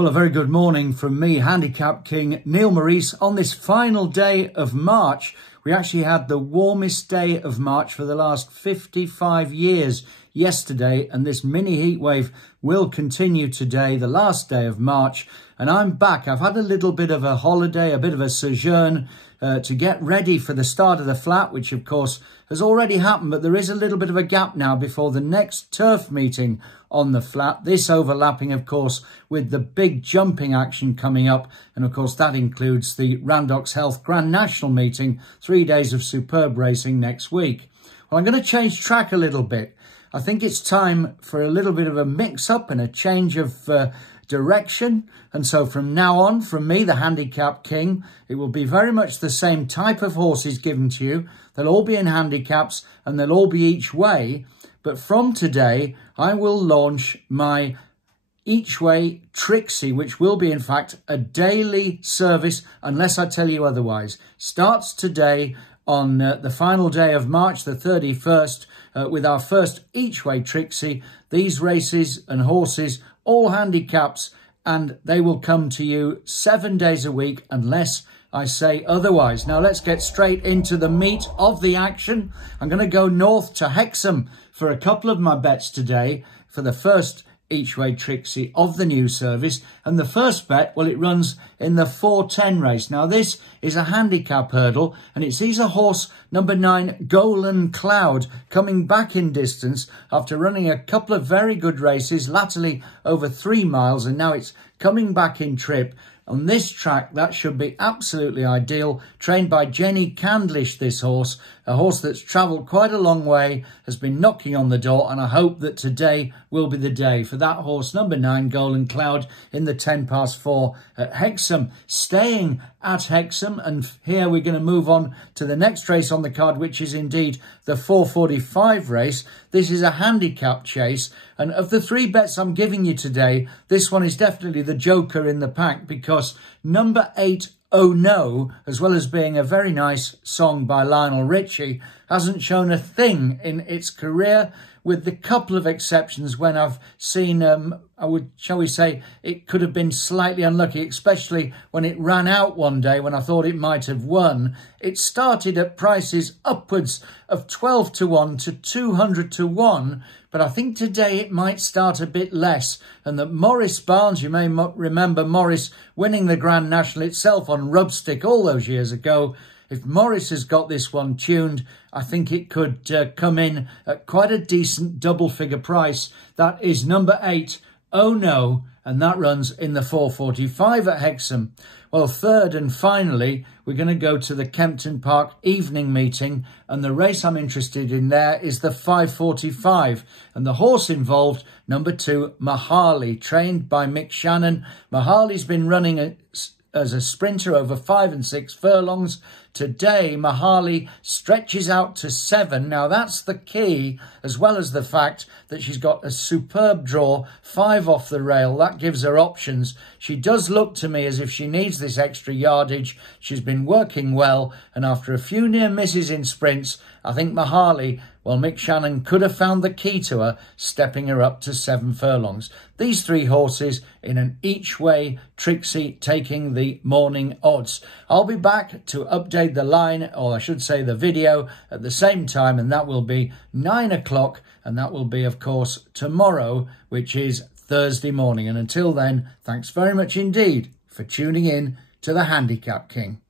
Well, a very good morning from me, Handicap King Neil Maurice, on this final day of March. We actually had the warmest day of March for the last 55 years yesterday, and this mini heatwave will continue today, the last day of March. And I'm back. I've had a little bit of a holiday, a bit of a sojourn to get ready for the start of the flat, which of course has already happened, but there is a little bit of a gap now before the next turf meeting on the flat. This overlapping, of course, with the big jumping action coming up. And of course, that includes the Randox Health Grand National meeting, 3 days of superb racing next week. Well, I'm going to change track a little bit. I think it's time for a little bit of a mix-up and a change of direction. And so from now on, from me, the Handicap King, it will be very much the same type of horses given to you. They'll all be in handicaps and they'll all be each way. But from today, I will launch my each way Trixie, which will be, in fact, a daily service, unless I tell you otherwise. Starts today on the final day of March, the 31st, with our first each way Trixie. These races and horses, all handicaps, and they will come to you 7 days a week, unless I say otherwise. Now let's get straight into the meat of the action. I'm going to go north to Hexham for a couple of my bets today for the first each way Trixie of the new service. And the first bet, well, it runs in the 4:10 race. Now this is a handicap hurdle, and it sees a horse number 9 Golden Cloud coming back in distance after running a couple of very good races, latterly over 3 miles, and now it's coming back in trip. On this track, that should be absolutely ideal. Trained by Jenny Candlish, this horse, a horse that's travelled quite a long way, has been knocking on the door, and I hope that today will be the day for that horse, number 9, Golden Cloud, in the 4:10 at Hexham. Staying at Hexham, and here we're going to move on to the next race on the card, which is indeed the 4:45 race. This is a handicap chase, and of the 3 bets I'm giving you today, this one is definitely the joker in the pack, because number 8, Oh No, as well as being a very nice song by Lionel Richie, hasn't shown a thing in its career, with the couple of exceptions when I've seen, shall we say, it could have been slightly unlucky, especially when it ran out one day when I thought it might have won. It started at prices upwards of 12 to 1 to 200 to 1, but I think today it might start a bit less, and that Morris Barnes, you may remember Morris winning the Grand National itself on Rubstick all those years ago. If Morris has got this one tuned, I think it could come in at quite a decent double-figure price. That is number 8, Oh No, and that runs in the 4:45 at Hexham. Well, third and finally, we're going to go to the Kempton Park evening meeting, and the race I'm interested in there is the 5:45, and the horse involved, number 2, Mahali, trained by Mick Shannon. Mahali's been running as a sprinter over 5 and 6 furlongs. Today, Mahali stretches out to 7. Now, that's the key, as well as the fact that she's got a superb draw, 5 off the rail. That gives her options. She does look to me as if she needs this extra yardage. She's been working well, and after a few near misses in sprints, I think Mahali, well, Mick Shannon could have found the key to her, stepping her up to 7 furlongs. These 3 horses in an each-way Trixie taking the morning odds. I'll be back to update the line, or I should say the video, at the same time, and that will be 9 o'clock, and that will be, of course, tomorrow, which is Thursday morning. And until then, thanks very much indeed for tuning in to the Handicap King.